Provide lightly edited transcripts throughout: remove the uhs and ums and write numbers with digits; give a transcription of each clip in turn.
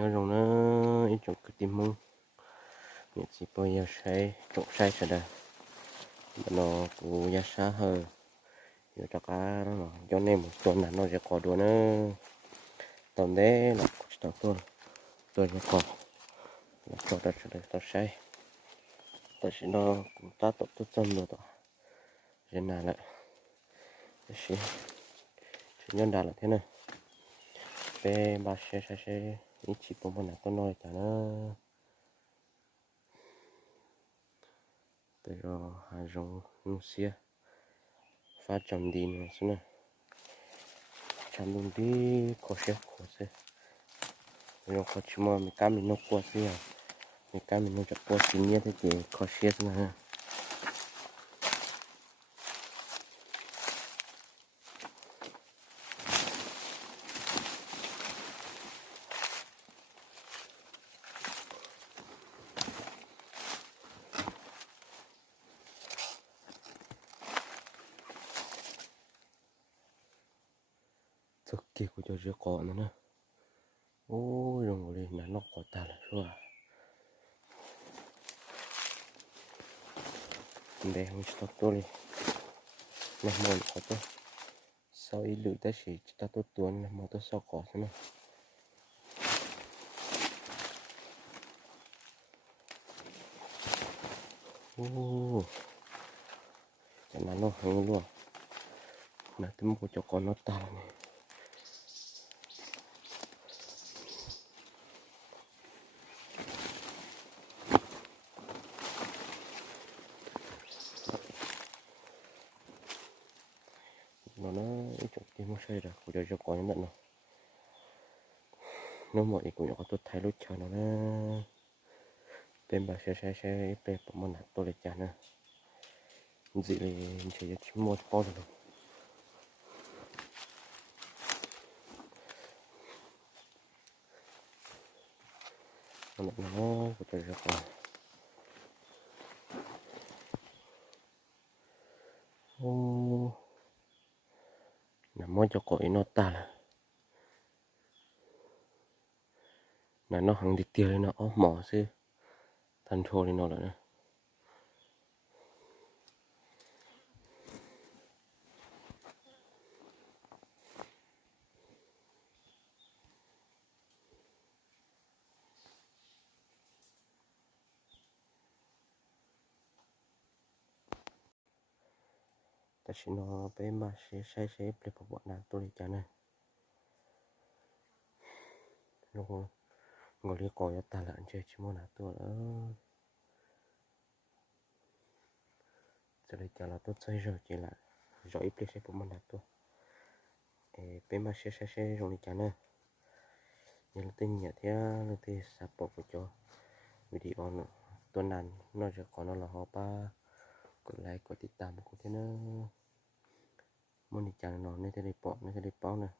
nhớ rồi nó ít chụp cái tim mông những gì bây giờ sai trộn sai sẽ đây nó cũng giá xa hơn giờ cho cá nó cho nên một tuần là nó sẽ có đua nữa tuần đấy là tao tôi nó có là cho ra cho đây tao sai tại vì nó cũng ta tập tốt chân rồi đó thế nào lại sẽ nhân đạt là thế này bé ba sẽ ít chỉ có một là tôi nói cho nó từ rồi hai rong nu xia phát chậm đi nữa xem nào chậm luôn đi có sẽ có sẽ rồi có chỉ mà mình cam mình nó qua xí à mình cam mình nó chặt qua xí nhé thế thì có sẽ xem nào thực kỳ của cho chưa có nữa nè ôi rồi đi là nó có ta là rồi để không stop tôi đi nè mồi có tôi sau ý lựa tới chỉ ta tôi tuôn mà tôi sau có thế này ô chẳng là nó hăng luôn mà tôi mua cho con nó ta này nó chút cái mua xây ra của cho con nó nó mọi cũng có tôi thay lúc chờ nó bên bà sẽ bên bọn mình tôi để trả nè gì thì chỉ cho mua con rồi nó của tôi cho con ô là mua cho cõi nó ta là nó hàng đi tiêu lên nó mỏ chứ thành thô lên nó là nè ta chỉ nó bên bà sẽ để bọn nàng tôi để trả nè nó ngồi đi coi ta là chơi chỉ muốn là tôi đó cho đây cho là tôi chơi rồi chỉ là rồi ít sẽ bọn mình là tôi bên bà sẽ rồi đi trả nè nhưng là tin nhật thế là thì sắp bộ của cho video nó tuần nan nó sẽ có nó là họ baกดไลค์กดติดตามกูด้วยนะมันอีกอย่างนอนในทะเลเปาะในทะเลเปาะนะ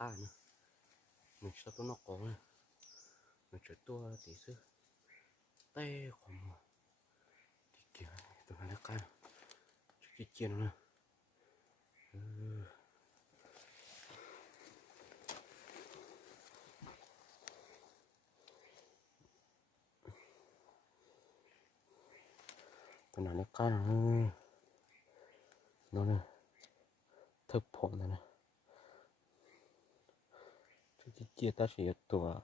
cá nữa mình sao tôi nó có nữa mình chỉ tua tí xíu tê khoảng thì kia tôi nói cá cái kia nữa tôi nói cá nó nè thức phổ này nè cái kia ta chỉ tua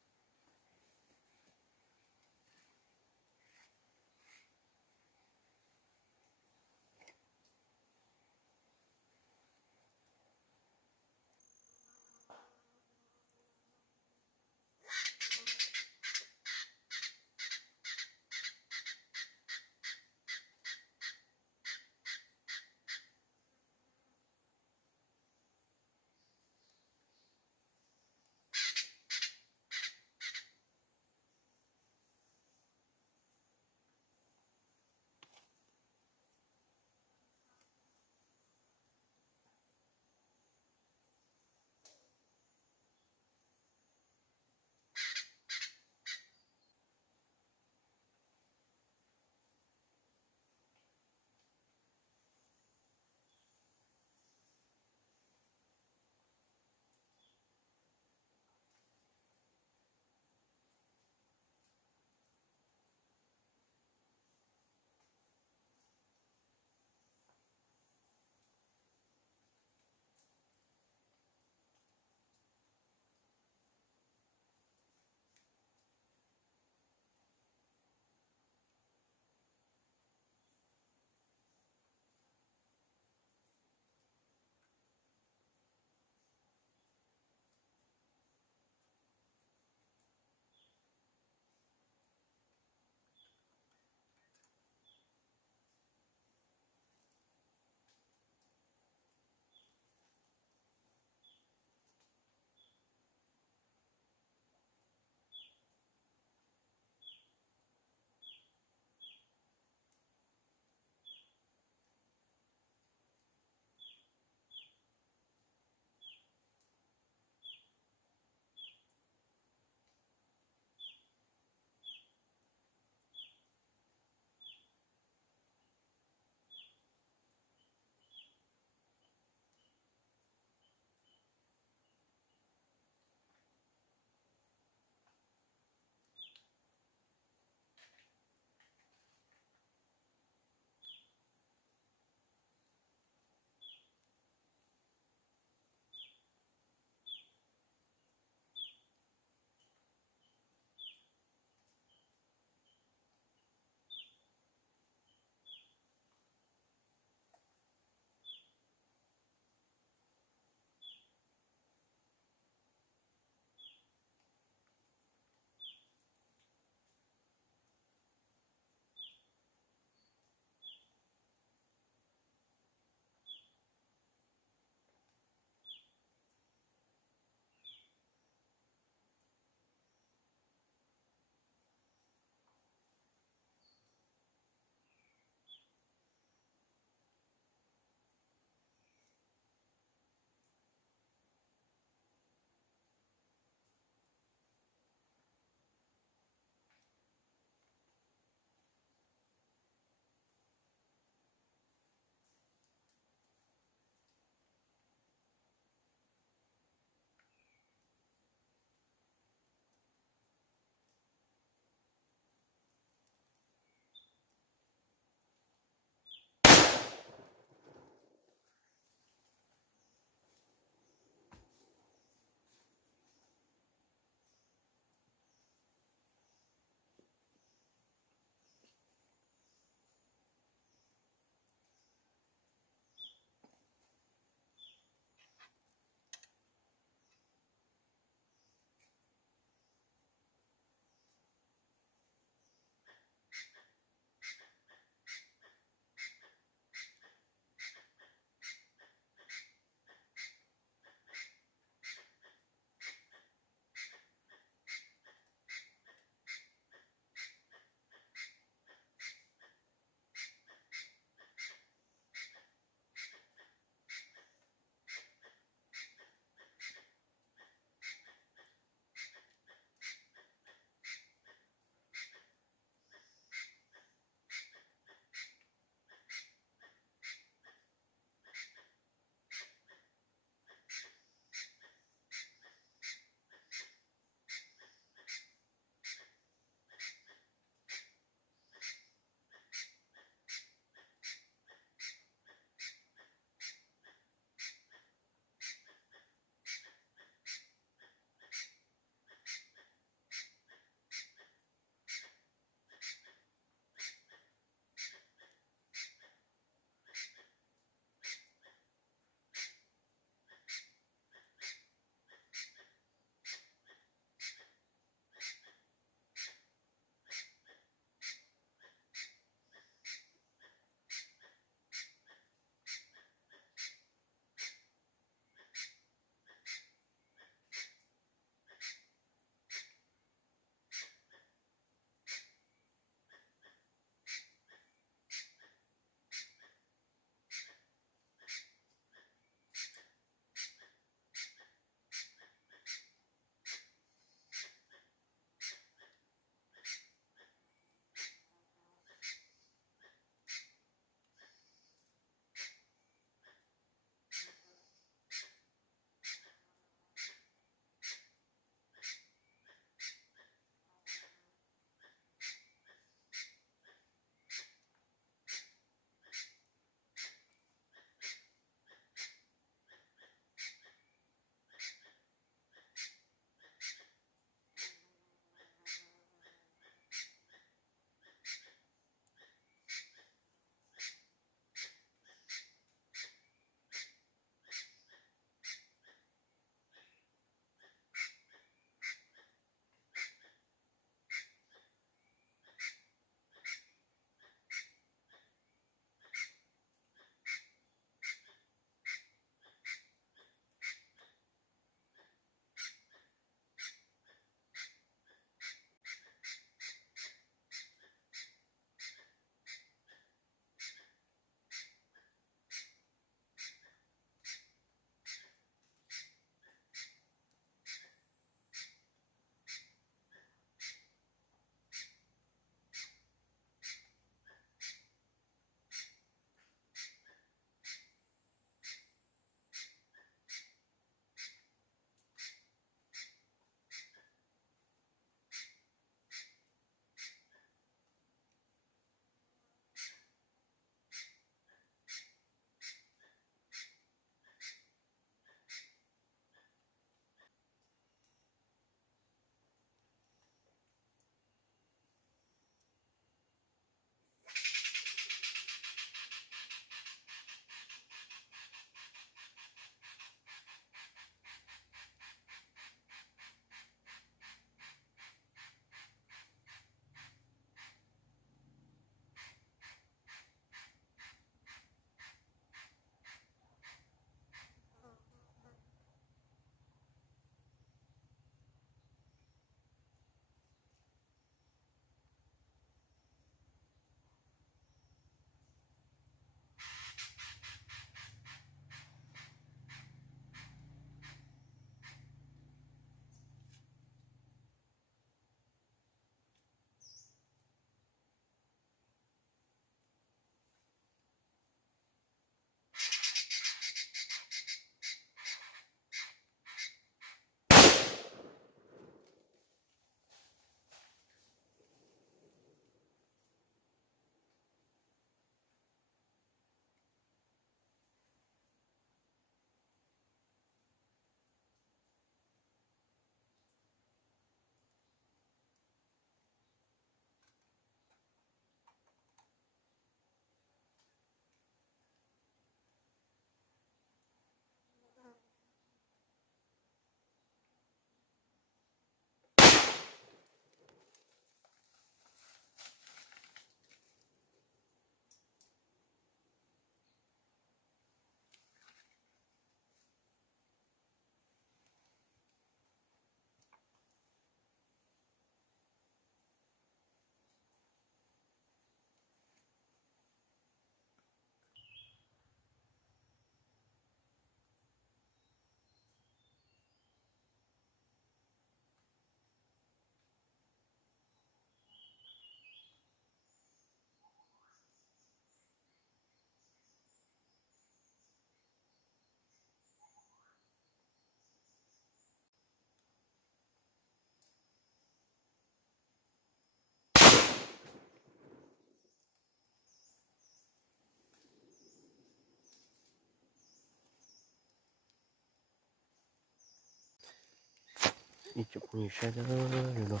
ít chụp nhiều xe đó rồi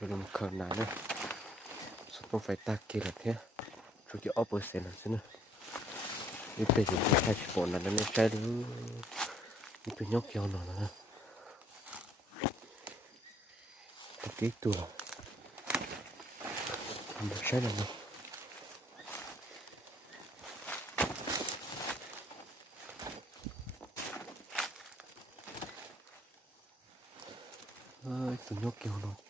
rồi một khởi nãy nữa sao không phải ta kia là thế chú cho opposite là thế nữa đi tới những cái hai chục là nó xe đó đi tôi nhóc kia nó nè cái tua một xe là nó ơi tôi nhóc kia nó